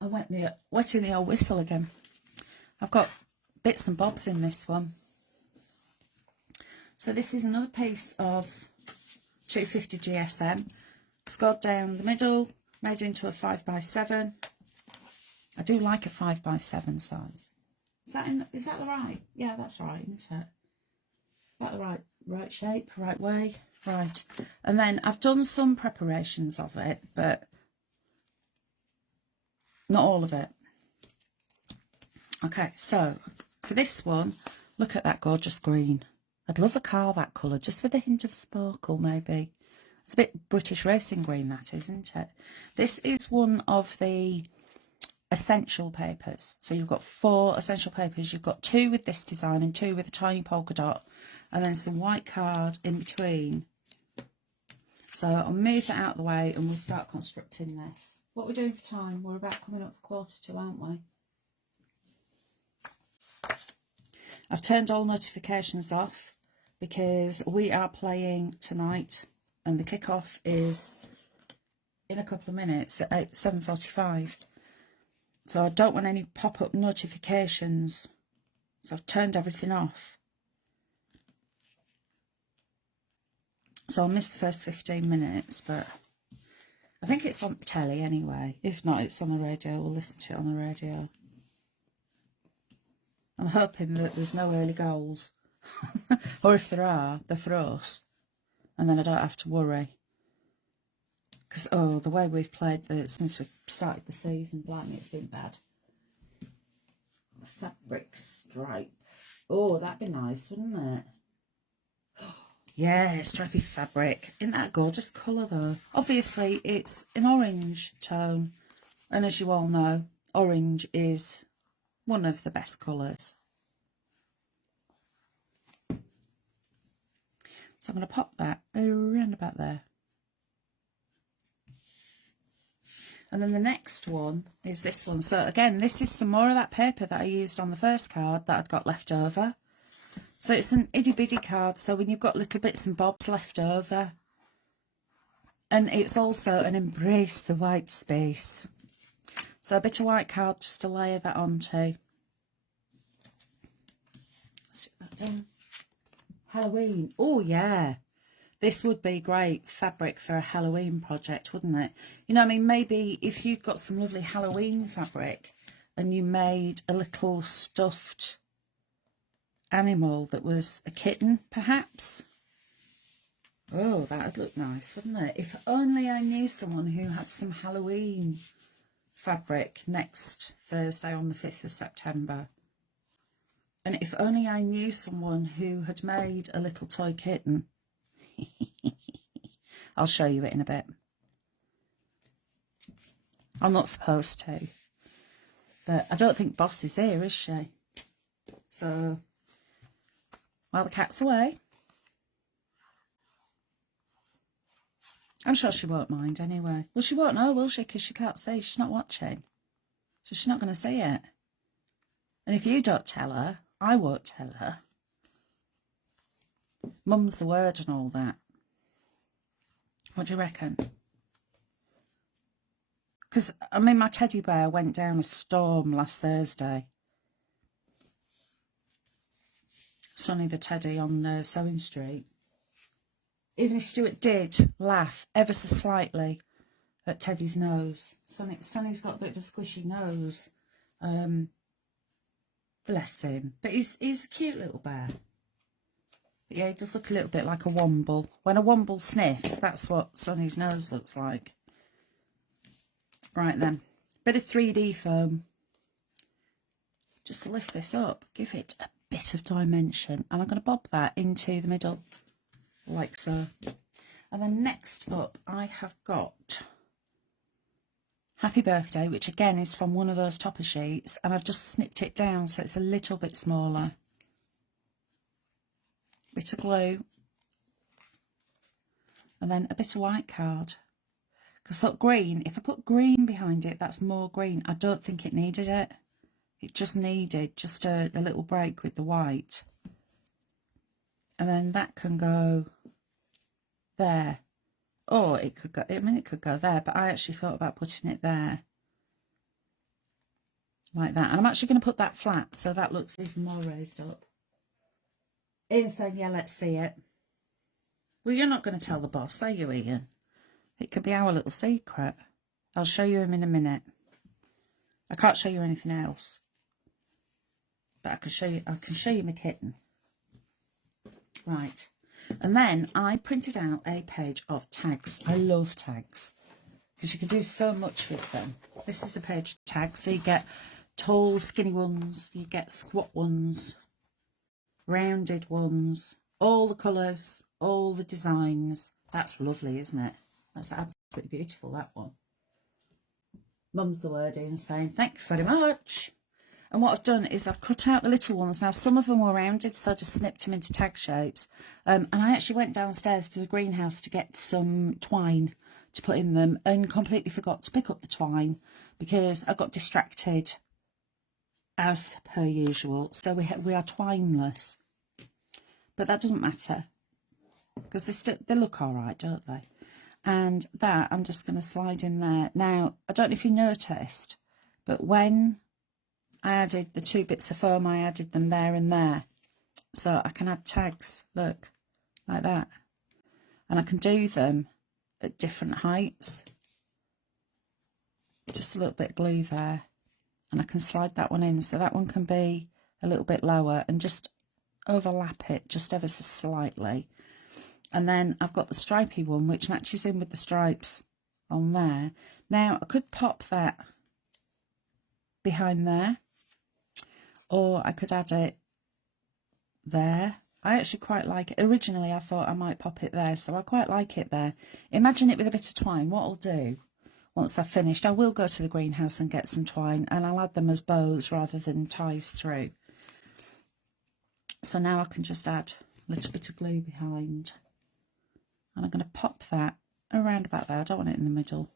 I wetting the old whistle again. I've got bits and bobs in this one. So this is another piece of 250 GSM. Scored down the middle, made into a 5x7. I do like a 5x7 size. Is that the right? Yeah, that's right, isn't it? Is that the right shape, right way? Right. And then I've done some preparations of it, but not all of it. Okay, so for this one, look at that gorgeous green. I'd love a car that colour, just with a hint of sparkle maybe. It's a bit British racing green, that is, isn't it? This is one of the essential papers. So you've got 4 essential papers. You've got 2 with this design and 2 with a tiny polka dot, and then some white card in between. So I'll move that out of the way and we'll start constructing this. What we're doing for time, we're about coming up for 1:45, aren't we? I've turned all notifications off because we are playing tonight and the kickoff is in a couple of minutes at 7:45. So I don't want any pop-up notifications. So I've turned everything off. So I'll miss the first 15 minutes, but I think it's on telly anyway. If not, it's on the radio. We'll listen to it on the radio. I'm hoping that there's no early goals. Or if there are, they're for us. And then I don't have to worry. Because, oh, the way we've played since we started the season, blimey, it's been bad. Fabric stripe. Oh, that'd be nice, wouldn't it? Yeah, stripy fabric. Isn't that a gorgeous colour, though? Obviously, it's an orange tone. And as you all know, orange is one of the best colours. So I'm going to pop that around about there. And then the next one is this one. So again, this is some more of that paper that I used on the first card that I'd got left over. So it's an itty bitty card. So when you've got little bits and bobs left over. And it's also an embrace the white space. So a bit of white card just to layer that onto. Stick that down. Halloween. Oh yeah. This would be great fabric for a Halloween project, wouldn't it? You know, I mean, maybe if you'd got some lovely Halloween fabric and you made a little stuffed animal that was a kitten, perhaps. Oh, that would look nice, wouldn't it? If only I knew someone who had some Halloween fabric next Thursday on the 5th of September. And if only I knew someone who had made a little toy kitten. I'll show you it in a bit. I'm not supposed to. But I don't think Boss is here, is she? So, while the cat's away, I'm sure she won't mind anyway. Well, she won't know, will she? Because she can't see. She's not watching. So she's not going to see it. And if you don't tell her, I won't tell her. Mum's the word and all that. What do you reckon? Because, I mean, my teddy bear went down a storm last Thursday. Sonny the teddy on Sewing Street. Even if Stuart did laugh ever so slightly at Teddy's nose. Sonny's got a bit of a squishy nose. Bless him. But he's a cute little bear. But yeah, he does look a little bit like a womble. When a womble sniffs, that's what Sonny's nose looks like. Right then. Bit of 3D foam. Just to lift this up. Give it a bit of dimension. And I'm going to bob that into the middle. Like so. And then next up, I have got Happy Birthday, which again is from one of those topper sheets, and I've just snipped it down so it's a little bit smaller. Bit of glue, and then a bit of white card. Because look, green, if I put green behind it, that's more green. I don't think it needed it. It just needed just a little break with the white. And then that can go there. Or it could go, I mean, it could go there, but I actually thought about putting it there. Like that. And I'm actually going to put that flat so that looks even more raised up. Ian's saying, yeah, let's see it. Well, you're not going to tell the boss, are you, Ian? It could be our little secret. I'll show you him in a minute. I can't show you anything else. But I can show you my kitten. Right. And then I printed out a page of tags. I love tags because you can do so much with them. This is the page of tags. So you get tall, skinny ones, you get squat ones, rounded ones, all the colours, all the designs. That's lovely, isn't it? That's absolutely beautiful, that one. Mum's the word in saying, thank you very much. And what I've done is I've cut out the little ones. Now, some of them were rounded, so I just snipped them into tag shapes. And I actually went downstairs to the greenhouse to get some twine to put in them and completely forgot to pick up the twine because I got distracted as per usual. So we are twineless. But that doesn't matter because they look all right, don't they? And that I'm just going to slide in there. Now, I don't know if you noticed, but when I added the 2 bits of foam, I added them there and there. So I can add tags, look, like that. And I can do them at different heights. just a little bit of glue there, and I can slide that one in, so that one can be a little bit lower, and just overlap it just ever so slightly. And then I've got the stripy one which matches in with the stripes on there. Now I could pop that behind there, or I could add it there. I actually quite like it. Originally I thought I might pop it there, so I quite like it there. Imagine it with a bit of twine. What I'll do once I've finished, I will go to the greenhouse and get some twine, and I'll add them as bows rather than ties through. So now I can just add a little bit of glue behind, and I'm going to pop that around about there. I don't want it in the middle.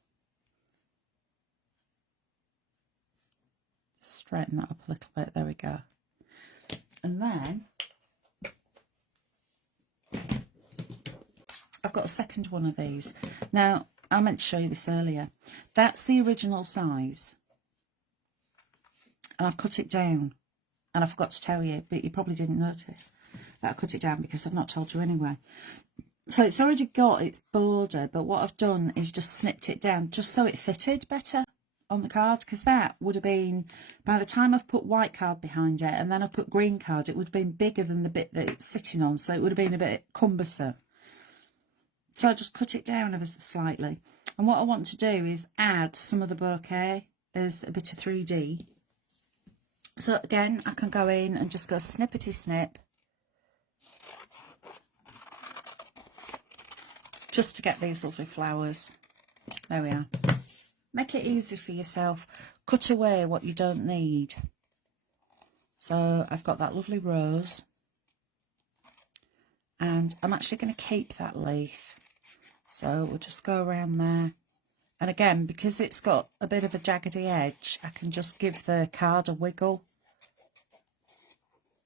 Straighten that up a little bit. There we go. And then I've got a second one of these. Now, I meant to show you this earlier. That's the original size, and I've cut it down, and I forgot to tell you, but you probably didn't notice that I cut it down because I've not told you anyway. So it's already got its border, but what I've done is just snipped it down just so it fitted better on the card, because that would have been, by the time I've put white card behind it and then I've put green card, it would have been bigger than the bit that it's sitting on, so it would have been a bit cumbersome. So I just cut it down ever so slightly. And what I want to do is add some of the bouquet as a bit of 3D. So again, I can go in and just go snippety snip, just to get these lovely flowers. There we are. Make it easy for yourself. Cut away what you don't need. So I've got that lovely rose, and I'm actually going to keep that leaf. So we'll just go around there. And again, because it's got a bit of a jaggedy edge, I can just give the card a wiggle.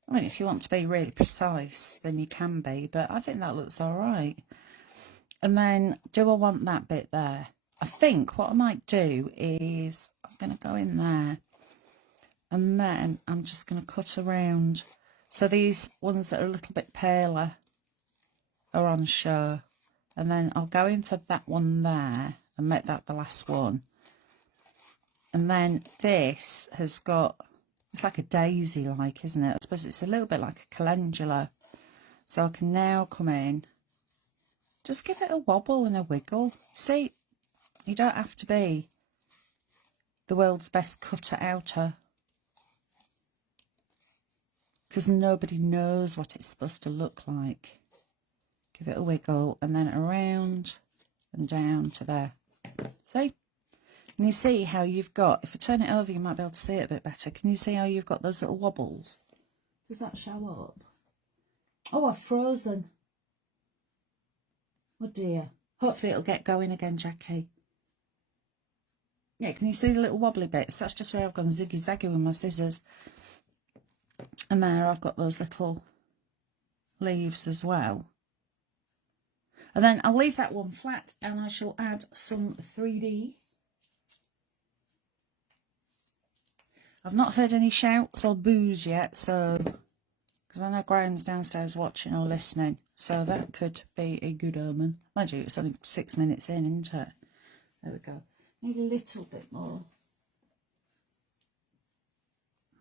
I mean, if you want to be really precise, then you can be, but I think that looks all right. And then, do I want that bit there? I think what I might do is I'm going to go in there, and then I'm just going to cut around. So these ones that are a little bit paler are on show. And then I'll go in for that one there and make that the last one. And then this has got, it's like a daisy like, isn't it? I suppose it's a little bit like a calendula. So I can now come in, just give it a wobble and a wiggle. See, you don't have to be the world's best cutter outer, because nobody knows what it's supposed to look like. Give it a wiggle, and then around and down to there. See? Can you see how you've got, if I turn it over you might be able to see it a bit better. Can you see how you've got those little wobbles? Does that show up? Oh, I've frozen. Oh dear. Hopefully it'll get going again, Jackie. Yeah, can you see the little wobbly bits? That's just where I've gone ziggy-zaggy with my scissors. And there I've got those little leaves as well. And then I'll leave that one flat, and I shall add some 3D. I've not heard any shouts or boos yet, so, because I know Graham's downstairs watching or listening, so that could be a good omen. Mind you, it's only 6 minutes in, isn't it? There we go. Need a little bit more.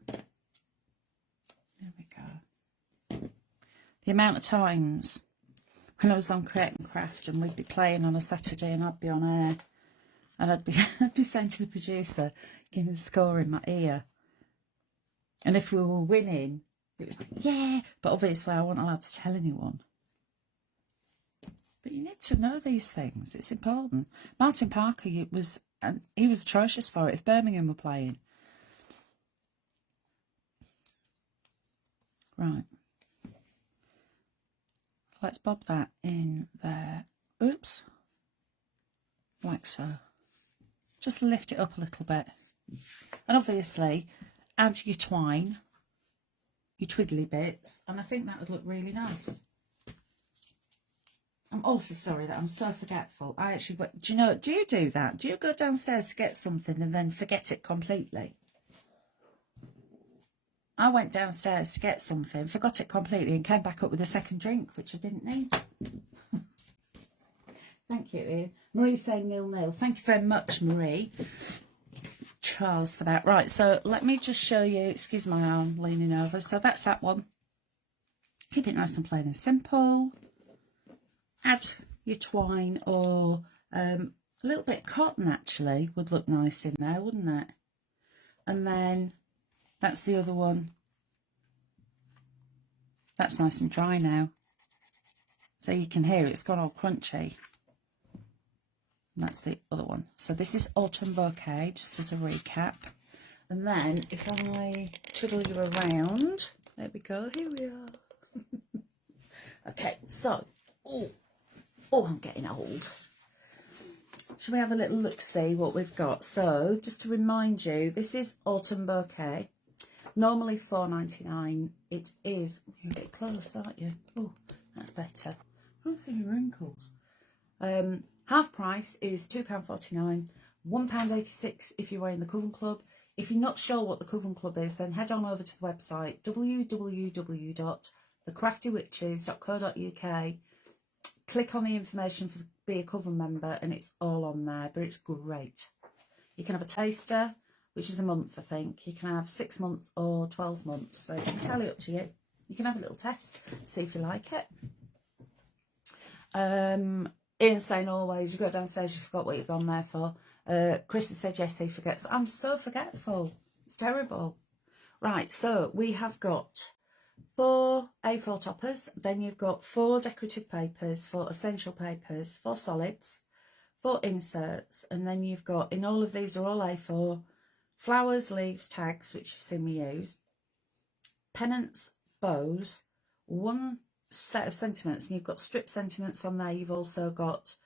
There we go. The amount of times when I was on Create and Craft and we'd be playing on a Saturday and I'd be on air and I'd be saying to the producer, giving the score in my ear. And if we were winning, it was like, yeah, but obviously I wasn't allowed to tell anyone. But you need to know these things. It's important. Martin Parker, he was atrocious for it if Birmingham were playing. Right. Let's bob that in there. Oops. Like so. Just lift it up a little bit. And obviously, add your twine, your twiddly bits, and I think that would look really nice. I'm awfully sorry that I'm so forgetful. I actually, do you do that? Do you go downstairs to get something and then forget it completely? I went downstairs to get something, forgot it completely, and came back up with a second drink, which I didn't need. Thank you, Ian. Marie's saying 0-0. Thank you very much, Marie. Charles for that. Right, so let me just show you, excuse my arm leaning over. So that's that one. Keep it nice and plain and simple. Add your twine, or a little bit of cotton actually would look nice in there, wouldn't it? And then that's the other one. That's nice and dry now. So you can hear it's gone all crunchy. And that's the other one. So this is Autumn Bouquet, just as a recap. And then if I twiddle you around, there we go, here we are. Okay, so, oh, I'm getting old. Shall we have a little look, see what we've got? So, just to remind you, this is Autumn Bouquet. Normally $4.99. It is, you're a bit close, aren't you? Oh, that's better. I don't see your wrinkles. Half price is £2.49, £1.86 if you're wearing the Coven Club. If you're not sure what the Coven Club is, then head on over to the website www.thecraftywitches.co.uk. Click on the information for be a Coven member and it's all on there, but it's great. You can have a taster, which is a month, I think. You can have 6 months or 12 months, so it's entirely up to you. You can have a little test, see if you like it. Ian's saying always, you go downstairs, you forgot what you've gone there for. Chris has said yes, he forgets. I'm so forgetful. It's terrible. Right, so we have got 4 A4 toppers, then you've got 4 decorative papers, 4 essential papers, 4 solids, 4 inserts, and then you've got, in all of these are all A4, flowers, leaves, tags, which you've seen me use, pennants, bows, 1 set of sentiments, and you've got strip sentiments on there. You've also got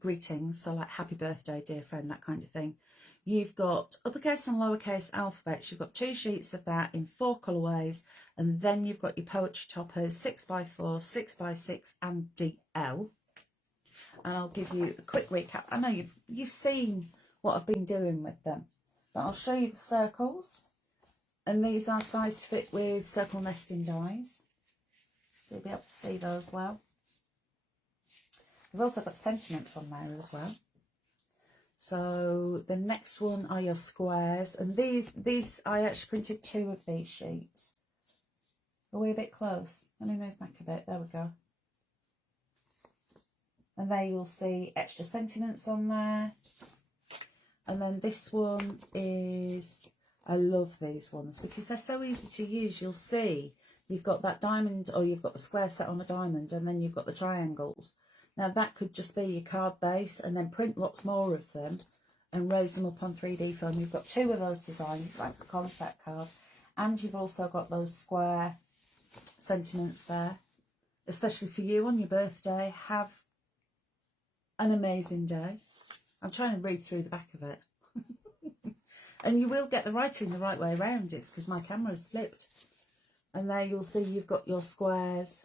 greetings, so like happy birthday dear friend, that kind of thing. You've got uppercase and lowercase alphabets. You've got 2 sheets of that in 4 colourways, and then you've got your poetry toppers 6x4, 6x6 and DL. And I'll give you a quick recap. I know you've seen what I've been doing with them, but I'll show you the circles, and these are sized to fit with circle nesting dies. So you'll be able to see those well. We've also got sentiments on there as well. So the next one are your squares, and these I actually printed 2 of these sheets. Are we a bit close? Let me move back a bit. There we go. And there you'll see extra sentiments on there. And then this one is, I love these ones because they're so easy to use. You'll see you've got that diamond, or you've got the square set on a diamond, and then you've got the triangles. Now that could just be your card base, and then print lots more of them and raise them up on 3D film. You've got 2 of those designs, like a concept card, and you've also got those square sentiments there, especially for you on your birthday. Have an amazing day. I'm trying to read through the back of it. And you will get the writing the right way around. It's because my camera's flipped. And there you'll see you've got your squares.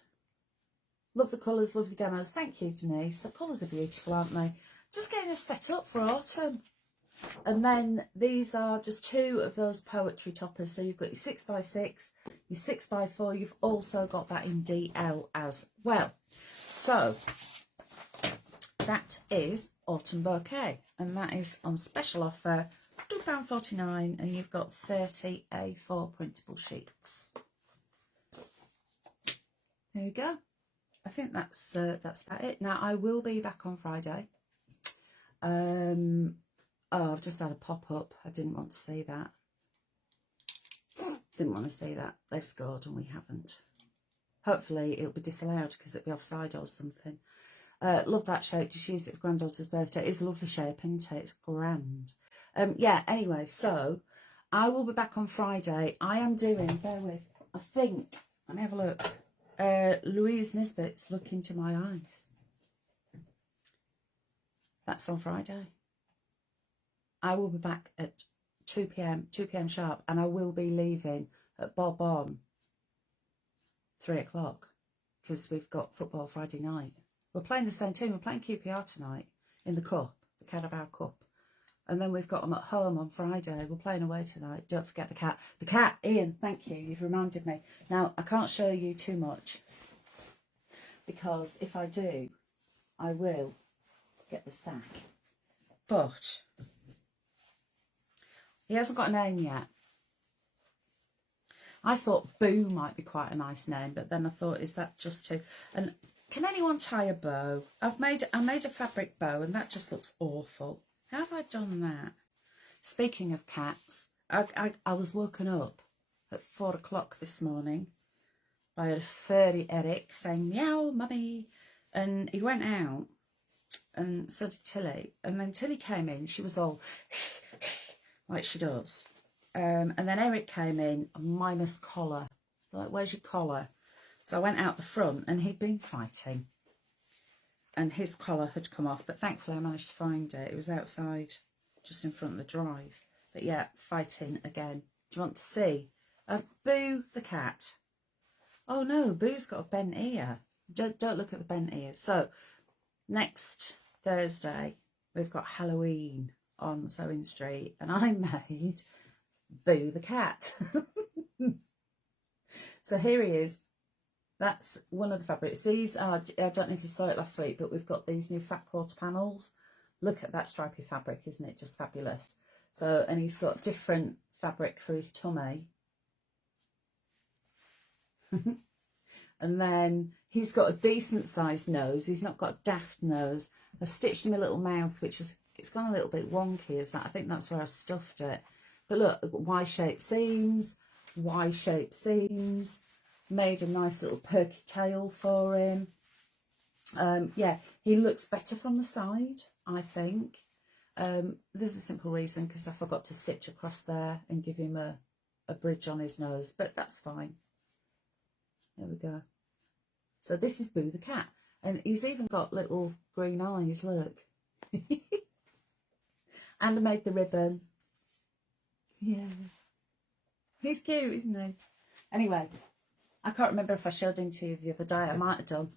Love the colours, lovely demos. Thank you, Denise. The colours are beautiful, aren't they? Just getting us set up for autumn. And then these are just 2 of those poetry toppers. So you've got your 6x6, your 6x4. You've also got that in DL as well. So that is Autumn Bouquet. And that is on special offer, £2.49. And you've got 30 A4 printable sheets. There we go. I think that's about it. Now I will be back on Friday. Oh, I've just had a pop-up. I didn't want to see that. Didn't want to see that. They've scored and we haven't. Hopefully it'll be disallowed because it'll be offside or something. Love that shape. Just use it for granddaughter's birthday. It's a lovely shape, isn't it? It's grand. Yeah, anyway, so I will be back on Friday. I am doing, bear with, I think, let me have a look. Louise Nisbet's Look Into My Eyes. That's on Friday. I will be back at 2 p.m. sharp, and I will be leaving at Bob on 3 o'clock because we've got football Friday night. We're playing the same team. We're playing QPR tonight in the Cup, the Carabao Cup. And then we've got them at home on Friday. We're playing away tonight. Don't forget the cat. The cat, Ian, thank you. You've reminded me. Now, I can't show you too much because if I do, I will get the sack. But He hasn't got a name yet. I thought Boo might be quite a nice name, but then I thought, is that just too... And can anyone tie a bow? I made a fabric bow, and that just looks awful. How have I done that? Speaking of cats, I was woken up at 4 o'clock this morning by a furry Eric saying, meow, mummy. And he went out, and so did Tilly. And then Tilly came in, she was all like she does. And then Eric came in, minus collar. Like, where's your collar? So I went out the front, and he'd been fighting. And his collar had come off, but thankfully I managed to find it. It was outside, just in front of the drive. But yeah, fighting again. Do you want to see? Boo the cat. Oh no, Boo's got a bent ear. Don't look at the bent ear. So next Thursday, we've got Halloween on Sewing Street, and I made Boo the cat. So here he is. That's one of the fabrics. These are, I don't know if you saw it last week, but we've got these new fat quarter panels. Look at that stripy fabric, isn't it just fabulous? So, and he's got different fabric for his tummy. And then he's got a decent sized nose. He's not got a daft nose. I stitched him a little mouth, which is, it's gone a little bit wonky as that. I think that's where I stuffed it. But look, I've got Y-shaped seams, Y-shaped seams. Made a nice little perky tail for him. Yeah, he looks better from the side, I think. There's a simple reason, because I forgot to stitch across there and give him a bridge on his nose, but that's fine. There we go. So this is Boo the cat, and he's even got little green eyes, look. And I made the ribbon. Yeah. He's cute, isn't he? Anyway, I can't remember if I showed him to you the other day. I might have done.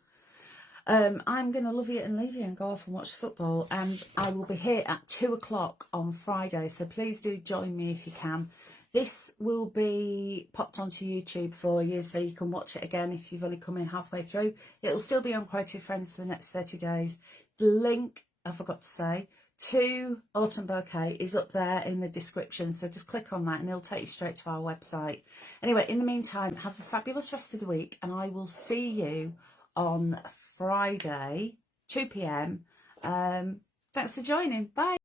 I'm going to love you and leave you and go off and watch football. And I will be here at 2 o'clock on Friday. So please do join me if you can. This will be popped onto YouTube for you, so you can watch it again if you've only come in halfway through. It'll still be on Creative Friends for the next 30 days. The link, I forgot to say, to Autumn Bouquet is up there in the description, so just click on that and it'll take you straight to our website. Anyway, in the meantime, have a fabulous rest of the week, and I will see you on Friday 2 p.m. Thanks for joining. Bye.